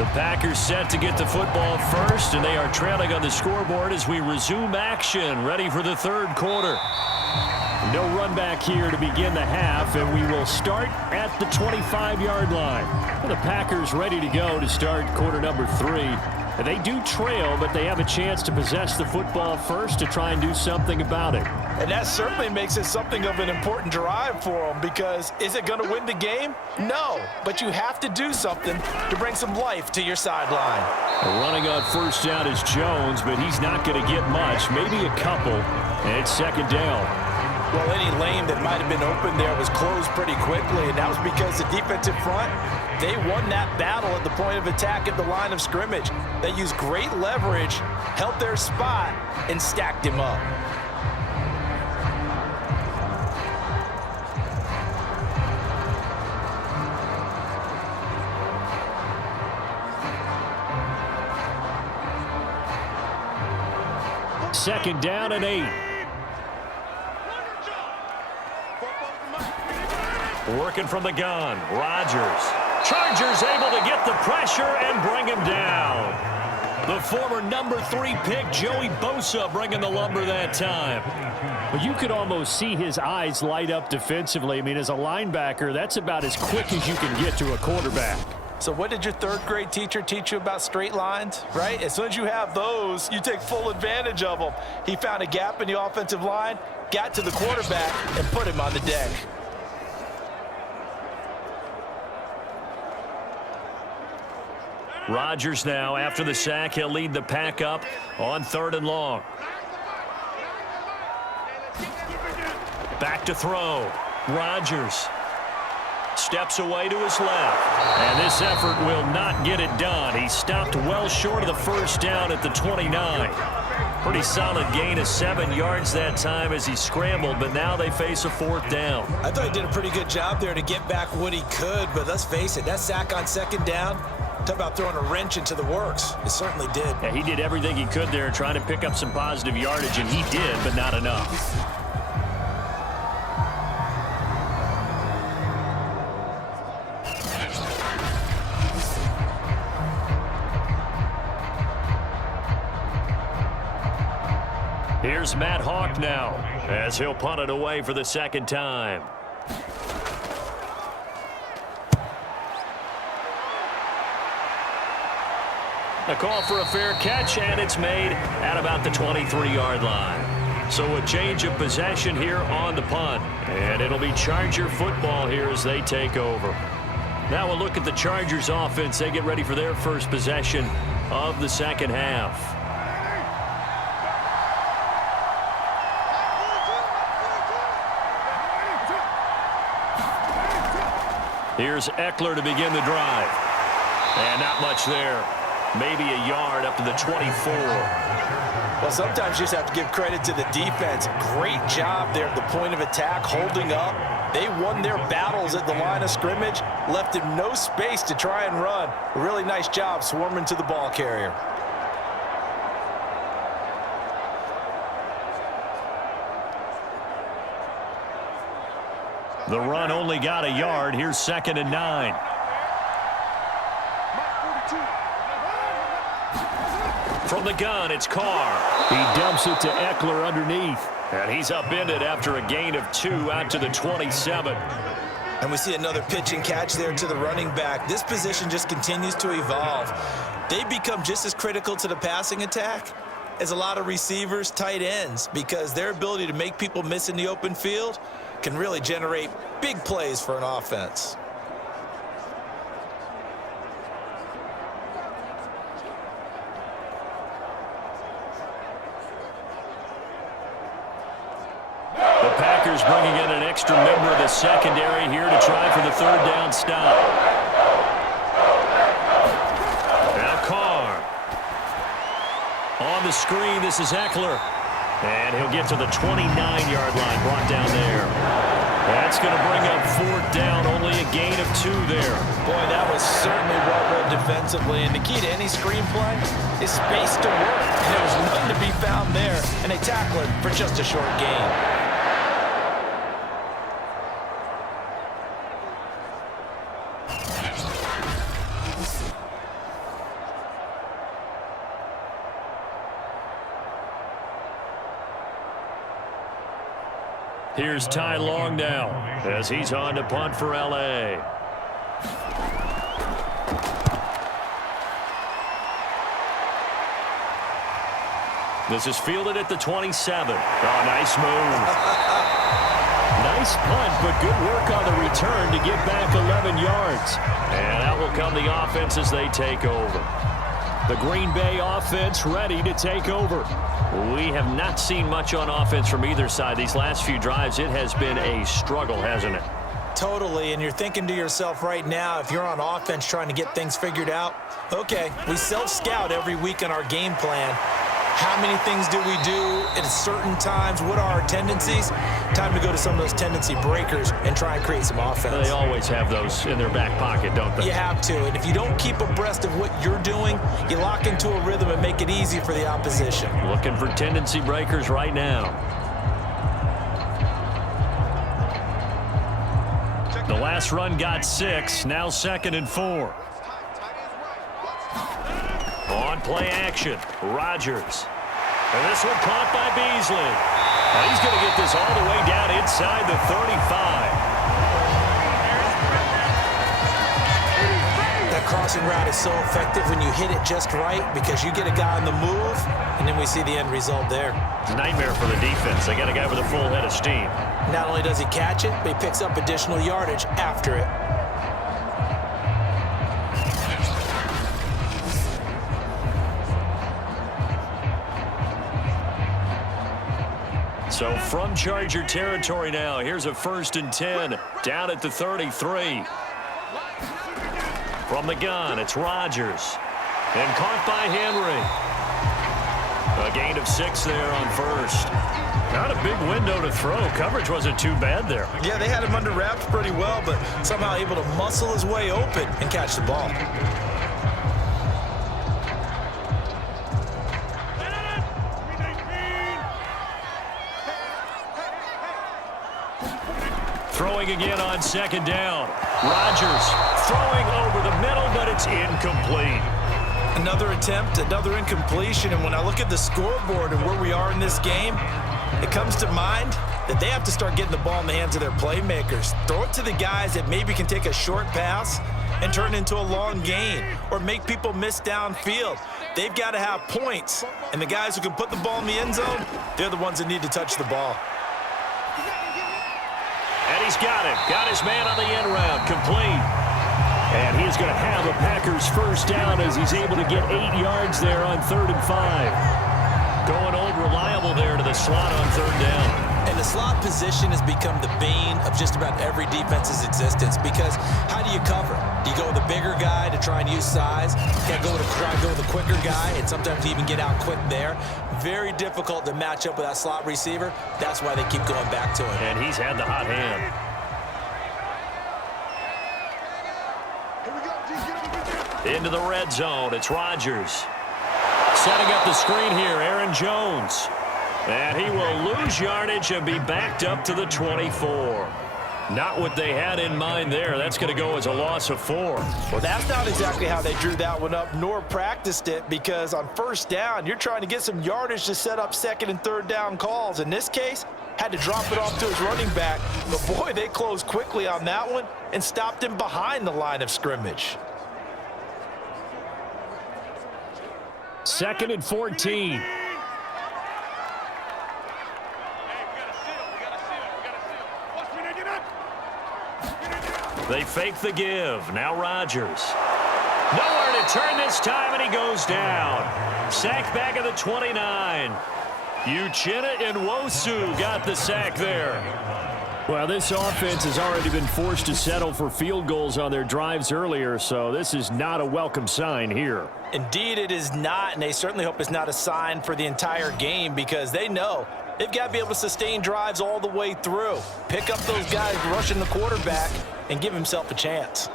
The Packers set to get the football first, and they are trailing on the scoreboard as we resume action, ready for the third quarter. No run back here to begin the half, and we will start at the 25-yard line. The Packers ready to go to start quarter number 3. And they do trail, but they have a chance to possess the football first to try and do something about it. And that certainly makes it something of an important drive for them, because is it going to win the game? No, but you have to do something to bring some life to your sideline. Running on first down is Jones, but he's not going to get much, maybe a couple, and it's second down. Well, any lane that might have been open there was closed pretty quickly, and that was because the defensive front, they won that battle at the point of attack at the line of scrimmage. They used great leverage, held their spot, and stacked him up. Second down and 8. Working from the gun, Rodgers. Chargers able to get the pressure and bring him down. The former number 3 pick, Joey Bosa, bringing the lumber that time. But you could almost see his eyes light up defensively. I mean, as a linebacker, that's about as quick as you can get to a quarterback. So what did your third-grade teacher teach you about straight lines, right? As soon as you have those, you take full advantage of them. He found a gap in the offensive line, got to the quarterback, and put him on the deck. Rodgers now, after the sack, he'll lead the pack up on 3rd and long. Back to throw. Rodgers steps away to his left. And this effort will not get it done. He stopped well short of the first down at the 29. Pretty solid gain of 7 yards that time as he scrambled, but now they face a 4th down. I thought he did a pretty good job there to get back what he could, but let's face it, that sack on 2nd down, talk about throwing a wrench into the works. It certainly did. Yeah, he did everything he could there trying to pick up some positive yardage, and he did, but not enough. Here's Matt Hawk now as he'll punt it away for the 2nd time. A call for a fair catch, and it's made at about the 23-yard line. So a change of possession here on the punt, and it'll be Charger football here as they take over. Now we'll look at the Chargers offense. They get ready for their first possession of the second half. Here's Eckler to begin the drive. And not much there. Maybe a yard up to the 24. Well, sometimes you just have to give credit to the defense. Great job there at the point of attack, holding up. They won their battles at the line of scrimmage, left him no space to try and run. A really nice job swarming to the ball carrier. The run only got a yard. Here's 2nd and 9. From the gun, it's Carr. He dumps it to Eckler underneath. And he's upended after a gain of 2 out to the 27. And we see another pitch and catch there to the running back. This position just continues to evolve. They become just as critical to the passing attack as a lot of receivers, tight ends, because their ability to make people miss in the open field can really generate big plays for an offense. The Packers bringing in an extra member of the secondary here to try for the 3rd down stop. Now Carr. On the screen, this is Eckler. And he'll get to the 29-yard line, brought down there. That's going to bring up 4th down, only a gain of 2 there. Boy, that was certainly well read defensively. And the key to any screenplay is space to work. And there was nothing to be found there. And they tackle him for just a short gain. Here's Ty Long now as he's on to punt for L.A. This is fielded at the 27. Oh, nice move. Nice punt, but good work on the return to get back 11 yards. And that will come the offense as they take over. The Green Bay offense ready to take over. We have not seen much on offense from either side these last few drives. It has been a struggle, hasn't it? Totally, and you're thinking to yourself right now, if you're on offense trying to get things figured out, okay, we self-scout every week in our game plan. How many things do we do at certain times? What are our tendencies? Time to go to some of those tendency breakers and try and create some offense. They always have those in their back pocket, don't they? You have to, and if you don't keep abreast of what you're doing, you lock into a rhythm and make it easy for the opposition. Looking for tendency breakers right now. The last run got 6, now 2nd and 4. On play action, Rodgers. And this one caught by Beasley. And he's going to get this all the way down inside the 35. That crossing route is so effective when you hit it just right because you get a guy on the move, and then we see the end result there. It's a nightmare for the defense. They got a guy with a full head of steam. Not only does he catch it, but he picks up additional yardage after it. So from Charger territory now, here's a 1st and 10 down at the 33. From the gun, it's Rodgers. And caught by Henry. A gain of 6 there on 1st. Not a big window to throw. Coverage wasn't too bad there. Yeah, they had him under wraps pretty well, but somehow able to muscle his way open and catch the ball. Throwing again on 2nd down. Rodgers throwing over the middle, but it's incomplete. Another attempt, another incompletion, and when I look at the scoreboard and where we are in this game, it comes to mind that they have to start getting the ball in the hands of their playmakers. Throw it to the guys that maybe can take a short pass and turn it into a long gain or make people miss downfield. They've got to have points, and the guys who can put the ball in the end zone, they're the ones that need to touch the ball. And he's got it. Got his man on the end round. Complete. And he's going to have a Packers 1st down as he's able to get 8 yards there on 3rd and 5. Going old reliable there to the slot on 3rd down. And the slot position has become the bane of just about every defense's existence because how do you cover? Do you go with the bigger guy to try and use size? You got to try and go with the quicker guy and sometimes even get out quick there. Very difficult to match up with that slot receiver. That's why they keep going back to him. And he's had the hot hand. Into the red zone. It's Rodgers. Setting up the screen here, Aaron Jones. And he will lose yardage and be backed up to the 24. Not what they had in mind there. That's going to go as a loss of 4. Well, that's not exactly how they drew that one up nor practiced it because on 1st down, you're trying to get some yardage to set up 2nd and 3rd down calls. In this case, had to drop it off to his running back. But, boy, they closed quickly on that one and stopped him behind the line of scrimmage. 2nd and 14. They fake the give. Now Rodgers. Nowhere to turn this time, and he goes down. Sack back at the 29. Uchenna Nwosu got the sack there. Well, this offense has already been forced to settle for field goals on their drives earlier, so this is not a welcome sign here. Indeed, it is not, and they certainly hope it's not a sign for the entire game because they know they've got to be able to sustain drives all the way through. Pick up those guys rushing the quarterback and give himself a chance.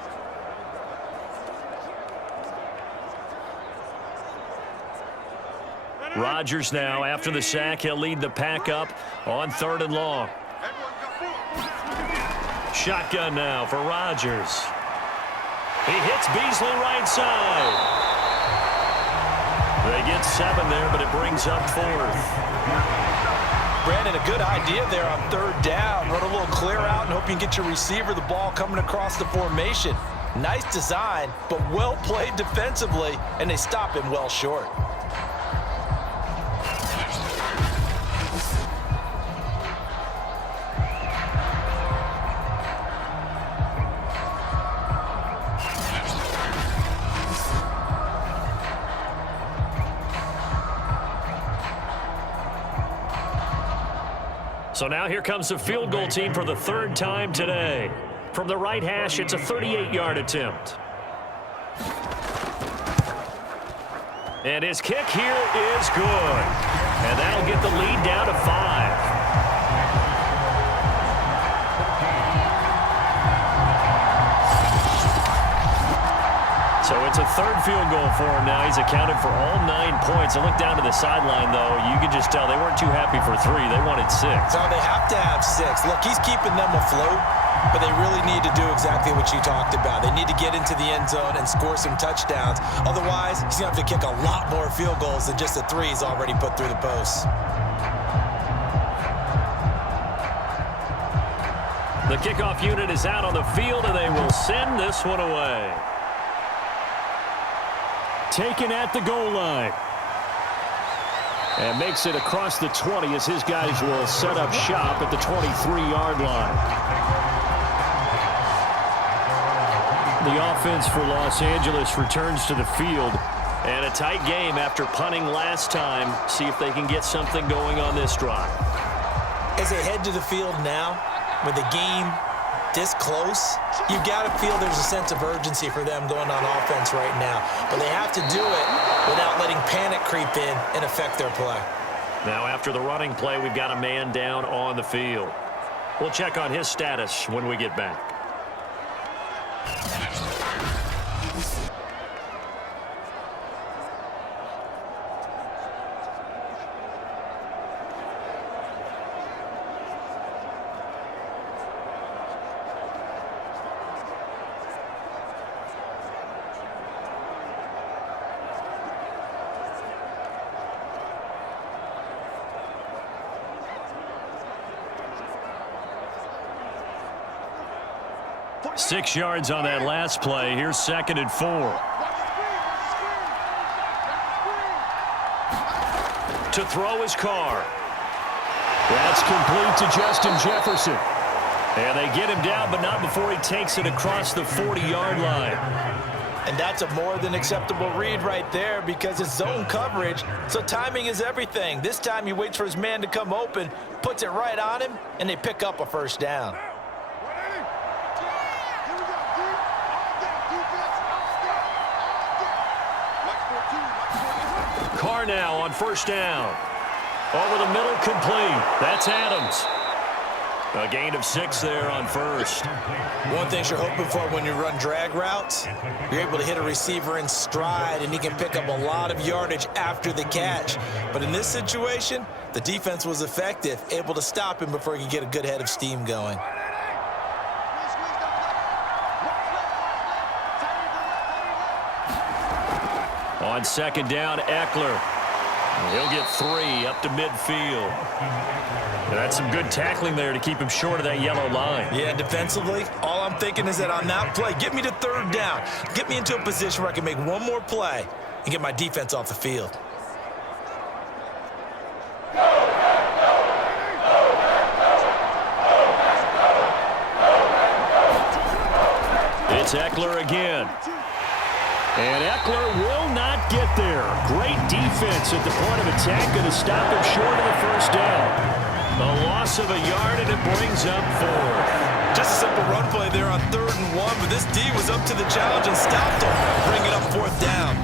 Rodgers now, after the sack, he'll lead the pack up on 3rd and long. Shotgun now for Rodgers. He hits Beasley right side. They get 7 there, but it brings up 4th. Brandon, a good idea there on third down. Run a little clear out and hope you can get your receiver the ball coming across the formation. Nice design, but well played defensively, and they stop him well short. So now here comes the field goal team for the third time today. From the right hash, it's a 38-yard attempt. And his kick here is good. And that'll get the lead down to 5. So it's a third field goal for him now. He's accounted for all 9 points. And look down to the sideline, though. You can just tell they weren't too happy for 3. They wanted 6. So they have to have 6. Look, he's keeping them afloat, but they really need to do exactly what you talked about. They need to get into the end zone and score some touchdowns. Otherwise, he's going to have to kick a lot more field goals than just the 3 he's already put through the posts. The kickoff unit is out on the field, and they will send this one away. Taken at the goal line. And makes it across the 20 as his guys will set up shop at the 23-yard line. The offense for Los Angeles returns to the field. And a tight game after punting last time. See if they can get something going on this drive. As they head to the field now, with the game this close, you've got to feel there's a sense of urgency for them going on offense right now. But they have to do it without letting panic creep in and affect their play. Now after the running play, we've got a man down on the field. We'll check on his status when we get back. Six yards on that last play. Here's 2nd and 4. To throw his Carr. That's complete to Justin Jefferson. And they get him down, but not before he takes it across the 40-yard line. And that's a more than acceptable read right there because it's zone coverage, so timing is everything. This time he waits for his man to come open, puts it right on him, and they pick up a first down. Carr now on first down. Over the middle, complete. That's Adams. A gain of 6 there on first. One thing you're hoping for when you run drag routes, you're able to hit a receiver in stride, and he can pick up a lot of yardage after the catch. But in this situation, the defense was effective, able to stop him before he could get a good head of steam going. On second down, Eckler. He'll get 3 up to midfield. And that's some good tackling there to keep him short of that yellow line. Yeah, defensively, all I'm thinking is that on that play, get me to third down. Get me into a position where I can make one more play and get my defense off the field. It's Eckler again. And Eckler will not get there. Great defense at the point of attack, going to stop him short of the first down. A loss of a yard, and it brings up 4. Just a simple run play there on 3rd and 1, but this D was up to the challenge and stopped him, bringing up 4th down.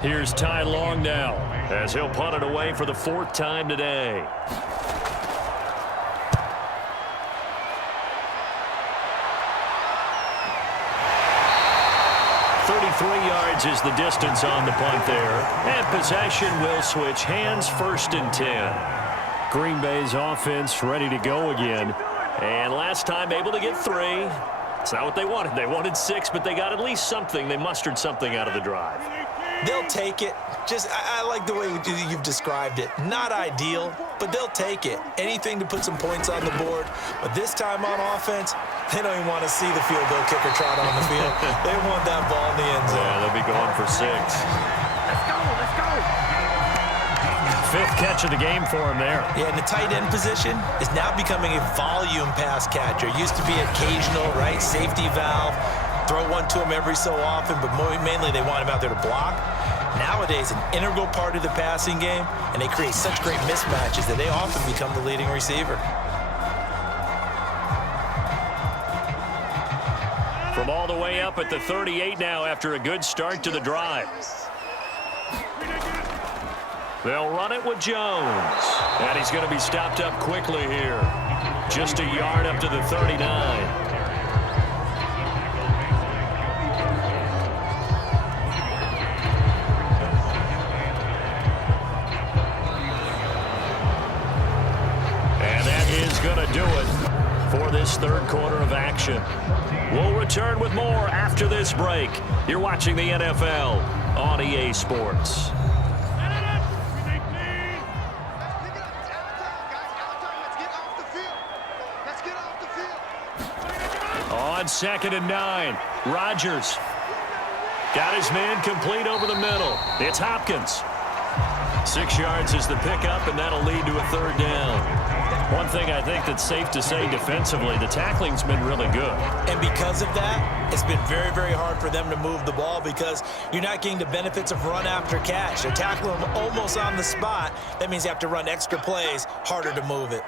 Here's Ty Long now, as he'll punt it away for the 4th time today. 3 yards is the distance on the punt there. And possession will switch hands, 1st and 10. Green Bay's offense ready to go again. And last time able to get 3. It's not what they wanted. They wanted 6, but they got at least something. They mustered something out of the drive. They'll take it. I like the way you've described it. Not ideal, but they'll take it. Anything to put some points on the board. But this time on offense, they don't even want to see the field goal kicker trot on the field. They want that ball in the end zone. Yeah, they'll be going for 6. Let's go, let's go. 5th catch of the game for him there. Yeah, and the tight end position is now becoming a volume pass catcher. Used to be occasional, right, safety valve. Throw one to him every so often, but mainly they want him out there to block. Nowadays, an integral part of the passing game, and they create such great mismatches that they often become the leading receiver. From all the way up at the 38 now after a good start to the drive. They'll run it with Jones. And he's going to be stopped up quickly here. Just a yard up to the 39. Going to do it for this 3rd quarter of action. We'll return with more after this break. You're watching the NFL on EA Sports. On 2nd and 9, Rodgers got his man complete over the middle. It's Hopkins. 6 yards is the pickup, and that'll lead to a 3rd down. One thing I think that's safe to say defensively, the tackling's been really good. And because of that, it's been very, very hard for them to move the ball because you're not getting the benefits of run after catch. They're tackling them almost on the spot. That means you have to run extra plays, harder to move it.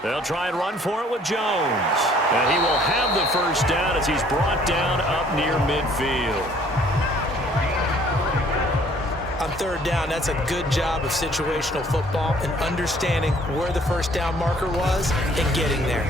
They'll try and run for it with Jones. And he will have the 1st down as he's brought down up near midfield. On 3rd down, that's a good job of situational football and understanding where the 1st down marker was and getting there.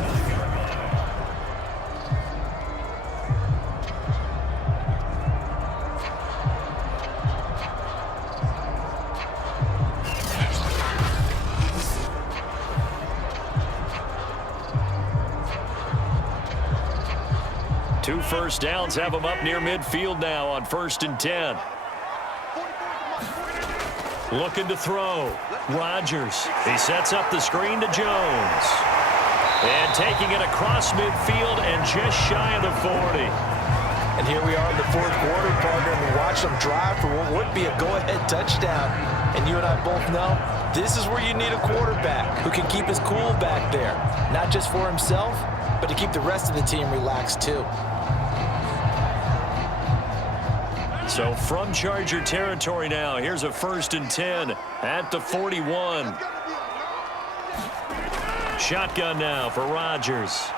Two 1st downs have him up near midfield now on 1st and 10. Looking to throw. Rodgers. He sets up the screen to Jones. And taking it across midfield and just shy of the 40. And here we are in the 4th quarter, partner, and we watch them drive for what would be a go-ahead touchdown. And you and I both know this is where you need a quarterback who can keep his cool back there. Not just for himself, but to keep the rest of the team relaxed too. So from Charger territory now, here's a 1st and 10 at the 41. Shotgun now for Rodgers.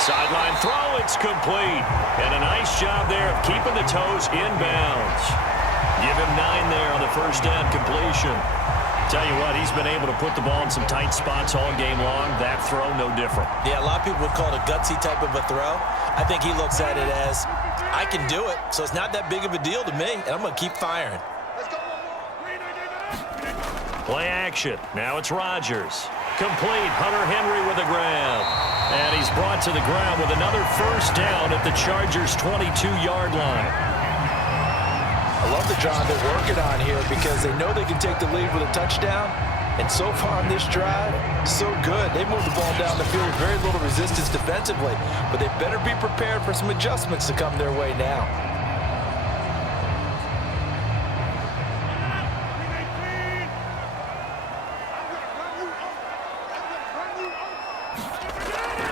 Sideline throw, it's complete. And a nice job there of keeping the toes inbounds. Give him 9 there on the 1st down completion. Tell you what, he's been able to put the ball in some tight spots all game long. That throw, no different. Yeah, a lot of people would call it a gutsy type of a throw. I think he looks at it as, I can do it, so it's not that big of a deal to me, and I'm going to keep firing. Play action. Now it's Rodgers. Complete. Hunter Henry with a grab. And he's brought to the ground with another 1st down at the Chargers' 22-yard line. I love the job they're working on here because they know they can take the lead with a touchdown. And so far on this drive, so good. They moved the ball down the field with very little resistance defensively, but they better be prepared for some adjustments to come their way now.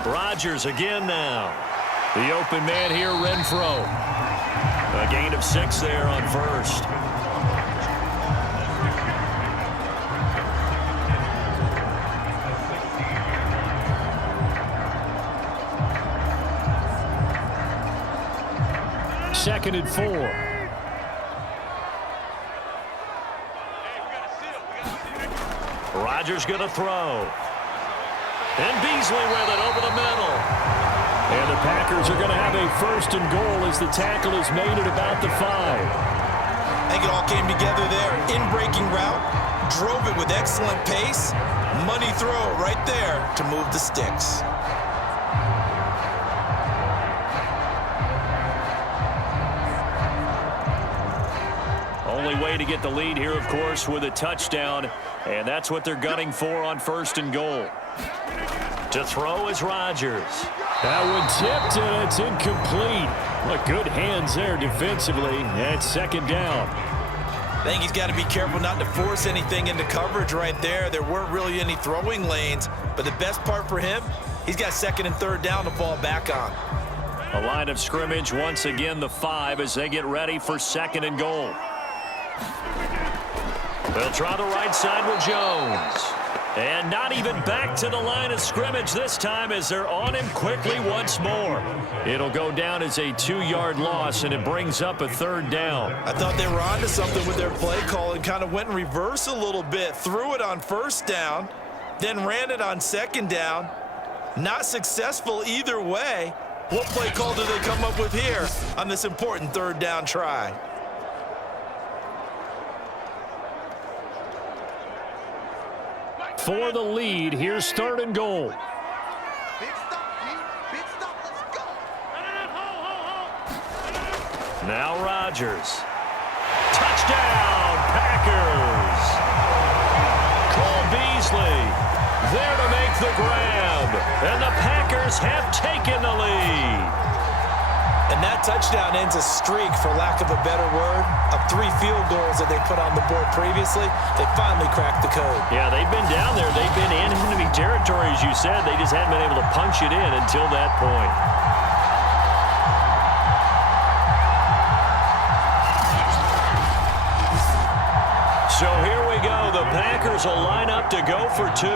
Rodgers again now. The open man here, Renfro. A gain of 6 there on 1st. Second and 4. Rodgers going to throw. And Beasley with it over the middle. And the Packers are going to have a first and goal as the tackle is made at about the 5. I think it all came together there. In-breaking route, drove it with excellent pace. Money throw right there to move the sticks. Only way to get the lead here, of course, with a touchdown, and that's what they're gunning for on first and goal. To throw is Rodgers. That one tipped, and it's incomplete. Look, good hands there defensively. It's second down. I think he's got to be careful not to force anything into coverage right there. There weren't really any throwing lanes, but the best part for him, he's got second and third down to fall back on. A line of scrimmage, once again the 5 as they get ready for second and goal. They'll try the right side with Jones. And not even back to the line of scrimmage this time as they're on him quickly once more. It'll go down as a 2-yard loss, and it brings up a third down. I thought they were onto something with their play call and kind of went in reverse a little bit. Threw it on first down, then ran it on second down. Not successful either way. What play call do they come up with here on this important third down try? For the lead, here's third and goal. Big stop, Pete. Big stop. Let's go. Now Rodgers. Touchdown, Packers. Cole Beasley there to make the grab. And the Packers have taken the lead. And that touchdown ends a streak, for lack of a better word, of 3 field goals that they put on the board previously. They finally cracked the code. Yeah, they've been down there. They've been in enemy territory, as you said. They just hadn't been able to punch it in until that point. So here we go. The Packers will line up to go for 2.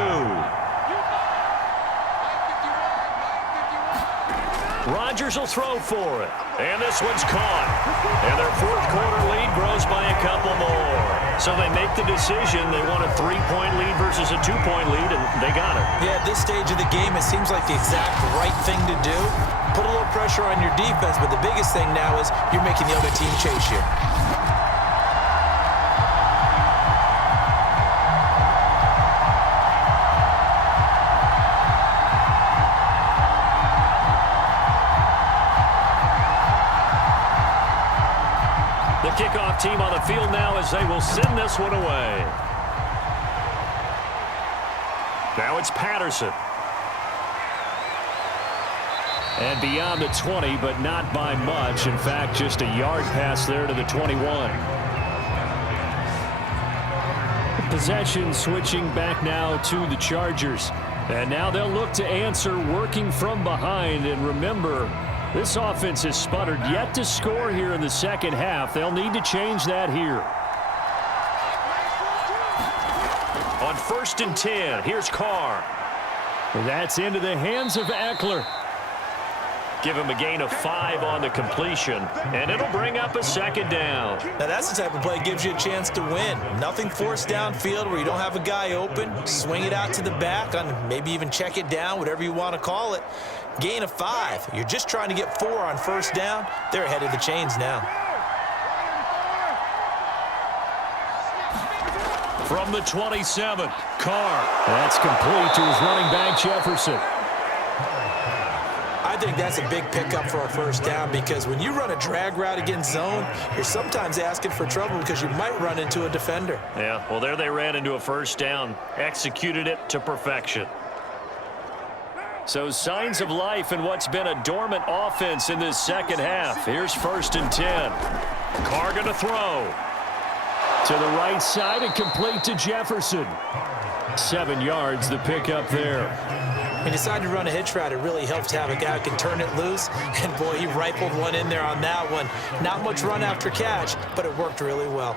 Rodgers will throw for it. And this one's caught. And their fourth quarter lead grows by a couple more. So they make the decision. They want a 3-point lead versus a 2-point lead, and they got it. Yeah, at this stage of the game, it seems like the exact right thing to do. Put a little pressure on your defense, but the biggest thing now is you're making the other team chase you. Kickoff team on the field now as they will send this one away. Now it's Patterson. And beyond the 20, but not by much. In fact, just a yard pass there to the 21. Possession switching back now to the Chargers. And now they'll look to answer working from behind. And remember, this offense has sputtered yet to score here in the second half. They'll need to change that here. On 1st and 10, here's Carr. That's into the hands of Eckler. Give him a gain of 5 on the completion, and it'll bring up a second down. Now that's the type of play that gives you a chance to win. Nothing forced downfield where you don't have a guy open. Swing it out to the back, on maybe even check it down, whatever you want to call it. Gain of 5. You're just trying to get 4 on first down. They're ahead of the chains now. From the 27, Carr. That's complete to his running back, Jefferson. I think that's a big pickup for a first down, because when you run a drag route against zone, you're sometimes asking for trouble because you might run into a defender. Yeah, well, there they ran into a first down. Executed it to perfection. So signs of life in what's been a dormant offense in this second half. Here's 1st and 10. Carr going to throw. To the right side and complete to Jefferson. 7 yards, the pickup there. When you decide to run a hitch route, it really helps to have a guy who can turn it loose. And, boy, he rifled one in there on that one. Not much run after catch, but it worked really well.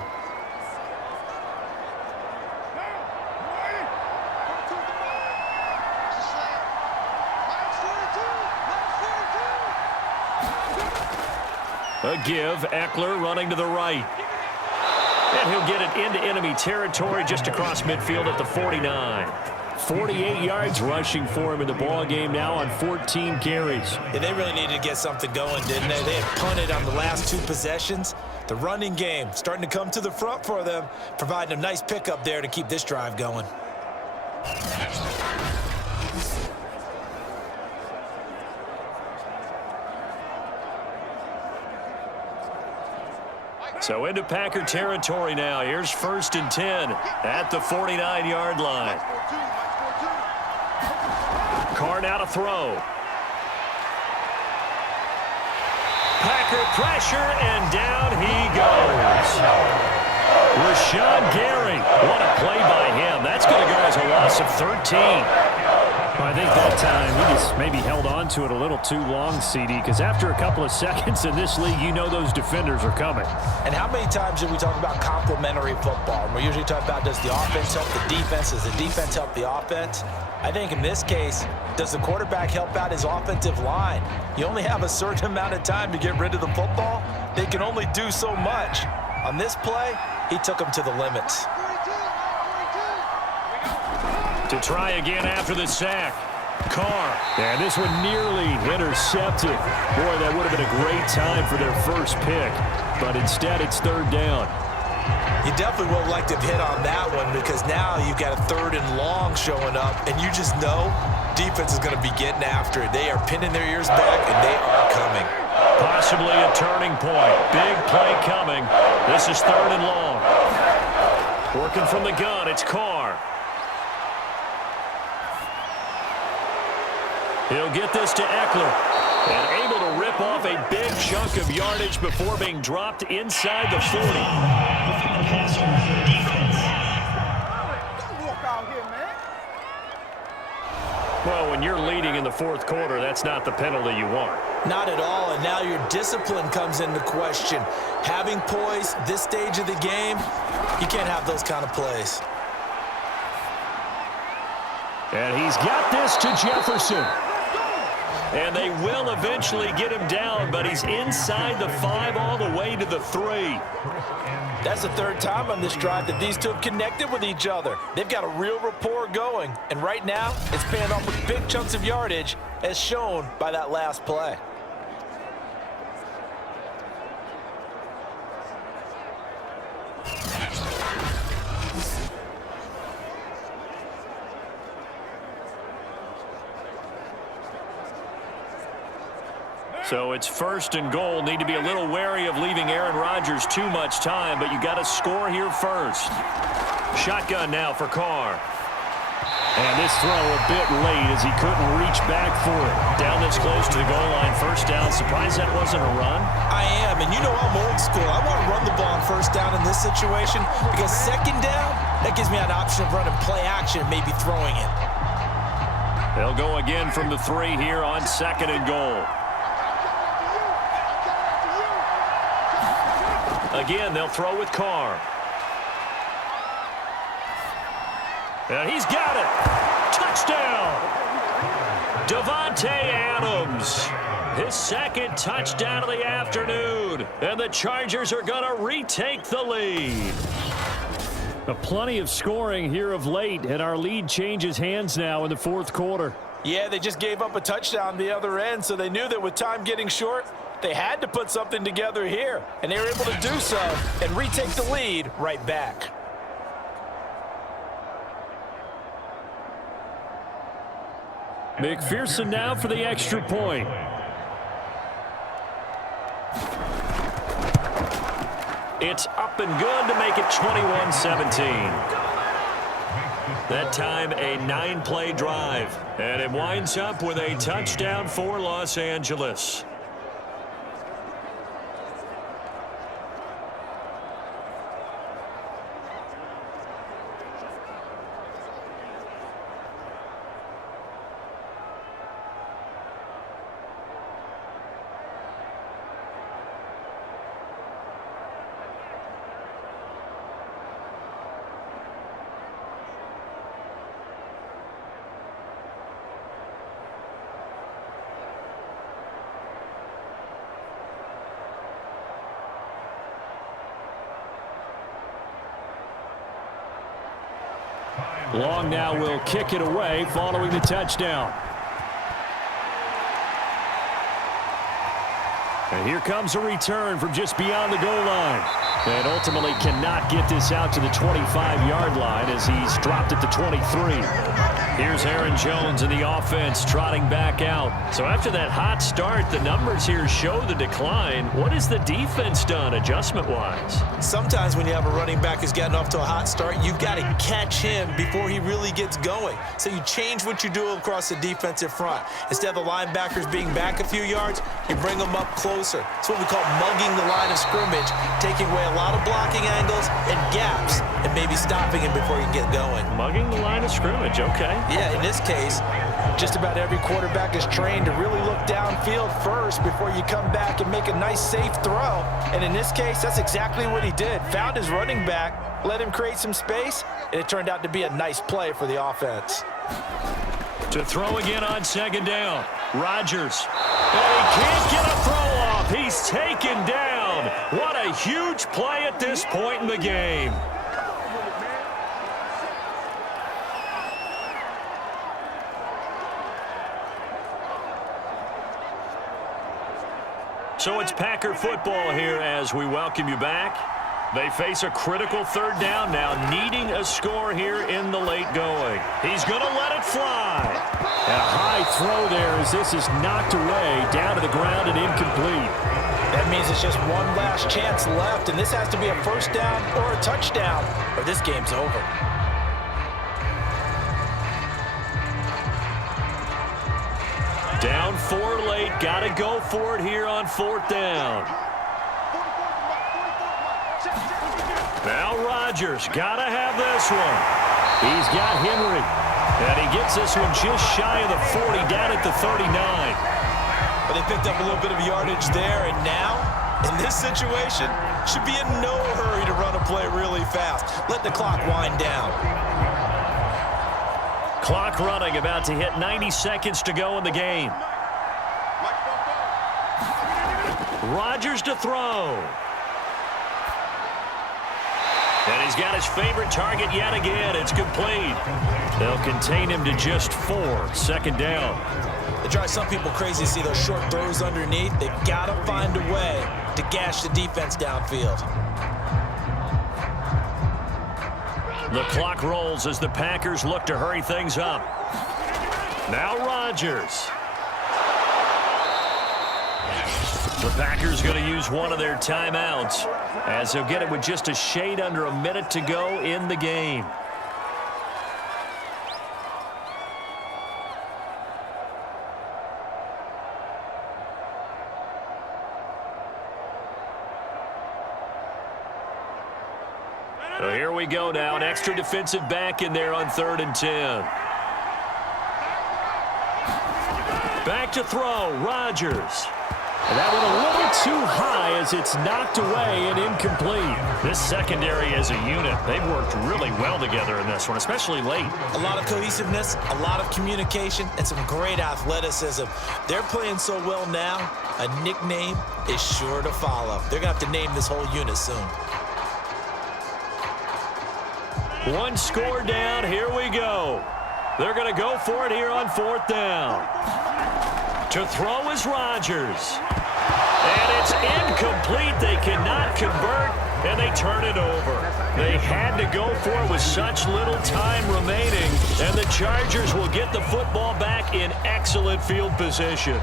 A give, Eckler running to the right. And he'll get it into enemy territory just across midfield at the 49. 48 yards rushing for him in the ball game now on 14 carries. Yeah, they really needed to get something going, didn't they? They had punted on the last 2 possessions. The running game starting to come to the front for them, providing a nice pickup there to keep this drive going. So into Packer territory now. Here's 1st and 10 at the 49-yard line. Carr now to throw. Packer pressure, and down he goes. Rashawn Gary. What a play by him. That's going to go as a loss of 13. I think that time he just maybe held on to it a little too long, CD, because after a couple of seconds in this league, you know those defenders are coming. And how many times do we talk about complementary football? We're usually talking about, does the offense help the defense? Does the defense help the offense? I think in this case, does the quarterback help out his offensive line? You only have a certain amount of time to get rid of the football. They can only do so much. On this play, he took them to the limits. To try again after the sack. Carr. And this one nearly intercepted. Boy, that would have been a great time for their first pick. But instead, it's 3rd down. You definitely would like to have hit on that one, because now you've got a 3rd and long showing up, and you just know defense is going to be getting after it. They are pinning their ears back, and they are coming. Possibly a turning point. Big play coming. This is 3rd and long. Working from the gun, it's Carr. He'll get this to Eckler, and able to rip off a big chunk of yardage before being dropped inside the 40. Well, when you're leading in the 4th quarter, that's not the penalty you want. Not at all, and now your discipline comes into question. Having poise this stage of the game, you can't have those kind of plays. And he's got this to Jefferson. And they will eventually get him down, but he's inside the 5 all the way to the 3. That's the 3rd time on this drive that these two have connected with each other. They've got a real rapport going, and right now it's paying off with big chunks of yardage, as shown by that last play. So it's 1st and goal. Need to be a little wary of leaving Aaron Rodgers too much time, but you got to score here first. Shotgun now for Carr. And this throw a bit late as he couldn't reach back for it. Down this close to the goal line, 1st down. Surprised that wasn't a run? I am, and you know I'm old school. I want to run the ball on 1st down in this situation, because 2nd down, that gives me an option of running play action and maybe throwing it. They'll go again from the 3 here on 2nd and goal. Again, they'll throw with Carr. And he's got it. Touchdown. Davante Adams. His 2nd touchdown of the afternoon. And the Chargers are going to retake the lead. Plenty of scoring here of late, and our lead changes hands now in the 4th quarter. Yeah, they just gave up a touchdown on the other end, so they knew that with time getting short, they had to put something together here, and they were able to do so and retake the lead right back. McPherson now for the extra point. It's up and good to make it 21-17. That time a 9-play drive, and it winds up with a touchdown for Los Angeles. Long now will kick it away following the touchdown. And here comes a return from just beyond the goal line. And ultimately cannot get this out to the 25-yard line as he's dropped at the 23. Here's Aaron Jones in the offense trotting back out. So after that hot start, the numbers here show the decline. What has the defense done adjustment-wise? Sometimes when you have a running back who's gotten off to a hot start, you've got to catch him before he really gets going. So you change what you do across the defensive front. Instead of the linebackers being back a few yards, you bring them up closer. It's what we call mugging the line of scrimmage, taking away a lot of blocking angles and gaps and maybe stopping him before he can get going. Mugging the line of scrimmage, okay. Yeah, in this case, just about every quarterback is trained to really look downfield first before you come back and make a nice, safe throw. And in this case, that's exactly what he did. Found his running back, let him create some space, and it turned out to be a nice play for the offense. To throw again on second down. Rodgers. And he can't get a throw off. He's taken down. What a huge play at this point in the game. So it's Packer football here as we welcome you back. They face a critical third down now, needing a score here in the late going. He's going to let it fly. And a high throw there as this is knocked away, down to the ground and incomplete. That means it's just one last chance left, and this has to be a first down or a touchdown, or this game's over. Down 4 late, got to go for it here on fourth down. Now Rodgers, got to have this one. He's got Henry, and he gets this one just shy of the 40, down at the 39. But they picked up a little bit of yardage there, and now, in this situation, should be in no hurry to run a play really fast. Let the clock wind down. Clock running, about to hit 90 seconds to go in the game. Rodgers to throw. And he's got his favorite target yet again. It's complete. They'll contain him to just 4. Second down. It drives some people crazy to see those short throws underneath. They've got to find a way to gash the defense downfield. The clock rolls as the Packers look to hurry things up. Now Rodgers. The Packers going to use one of their timeouts as they'll get it with just a shade under a minute to go in the game. So here we go now. An extra defensive back in there on 3rd and 10. Back to throw, Rodgers. And that one a little too high as it's knocked away and incomplete. This secondary as a unit, they've worked really well together in this one, especially late. A lot of cohesiveness, a lot of communication, and some great athleticism. They're playing so well now, a nickname is sure to follow. They're going to have to name this whole unit soon. One score down, here we go. They're going to go for it here on 4th down. To throw is Rodgers. And it's incomplete. They cannot convert, and they turn it over. They had to go for it with such little time remaining, and the Chargers will get the football back in excellent field position.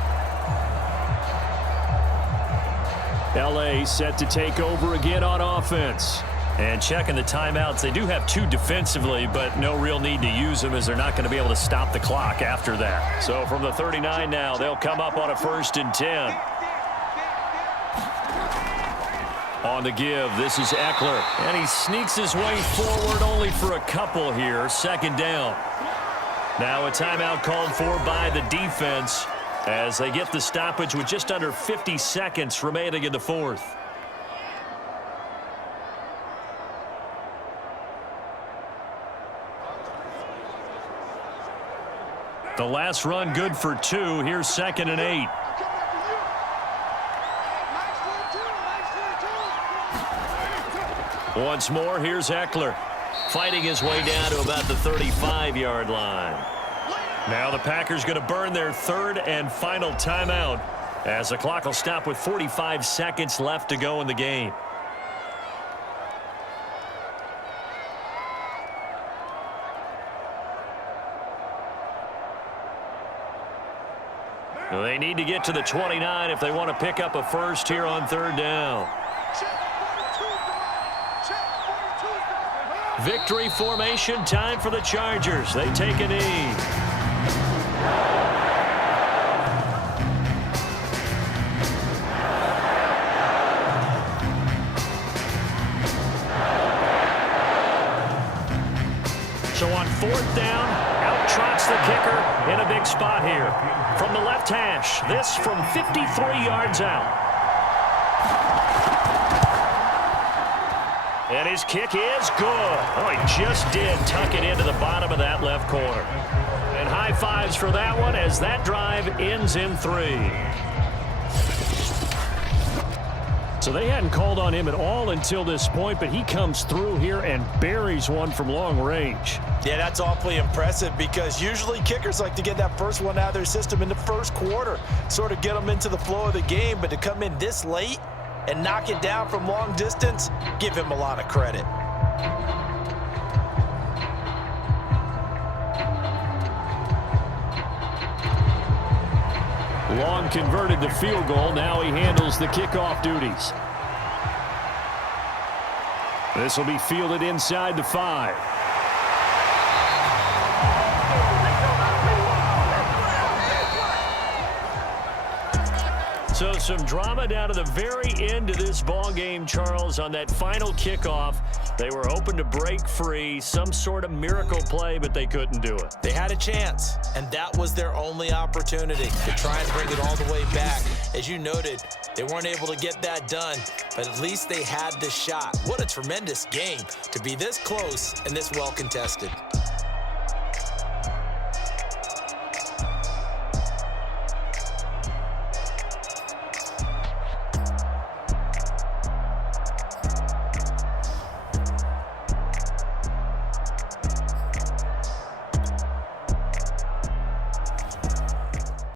L.A. set to take over again on offense. And checking the timeouts, they do have 2 defensively, but no real need to use them as they're not going to be able to stop the clock after that. So from the 39 now, they'll come up on a 1st and 10. On the give, this is Eckler. And he sneaks his way forward only for a couple here. 2nd down. Now a timeout called for by the defense as they get the stoppage with just under 50 seconds remaining in the 4th. The last run good for 2. Here's 2nd and 8. Once more, here's Eckler. fighting his way down to about the 35-yard line. Now the Packers going to burn their third and final timeout as the clock will stop with 45 seconds left to go in the game. They need to get to the 29 if they want to pick up a first here on third down. Victory formation time for the Chargers. They take a knee. So on fourth down, out trots the kicker in a big spot here. From the left hash, this from 53 yards out. And his kick is good. Oh, he just did tuck it into the bottom of that left corner. And high fives for that one as that drive ends in 3. So they hadn't called on him at all until this point, but he comes through here and buries one from long range. Yeah, that's awfully impressive because usually kickers like to get that first one out of their system in the first quarter, sort of get them into the flow of the game, but to come in this late and knock it down from long distance, give him a lot of credit. Long converted the field goal. Now he handles the kickoff duties. This will be fielded inside the 5. So some drama down to the very end of this ball game, Charles, on that final kickoff. They were hoping to break free, some sort of miracle play, but they couldn't do it. They had a chance, and that was their only opportunity to try and bring it all the way back. As you noted, they weren't able to get that done, but at least they had the shot. What a tremendous game to be this close and this well contested.